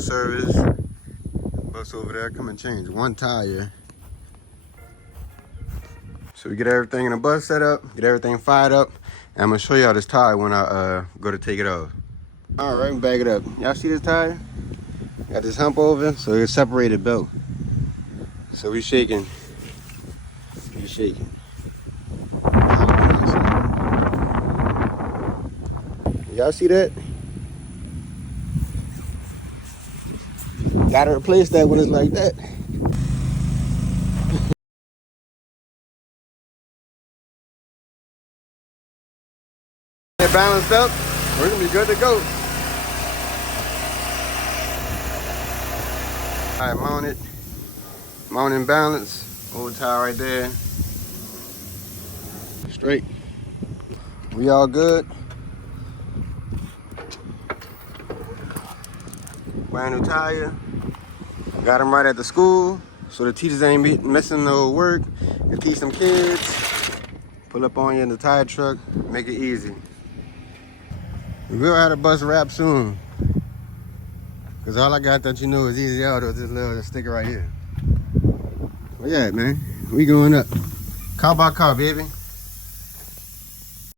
double service. Bus over there, come and change one tire. So we get everything in the bus set up, get everything fired up, and I'm gonna show y'all this tire when I go to take it off. All right, back it up. Y'all see this tire? Got this hump over, so it's separated belt. So we shaking. We shaking. Y'all see that? Gotta replace that when it's like that. Get balanced up, we're gonna be good to go. All right, mounted. Mount and balance. Old tire right there. Straight. We all good. Brand new tire. Got them right at the school, so the teachers ain't missing no work. You teach them kids. Pull up on you in the tire truck. Make it easy. We will have a bus wrap soon. Cause all I got that you know is Eazy Auto, this little sticker right here. Where you at, man? We going up. Car by car, baby.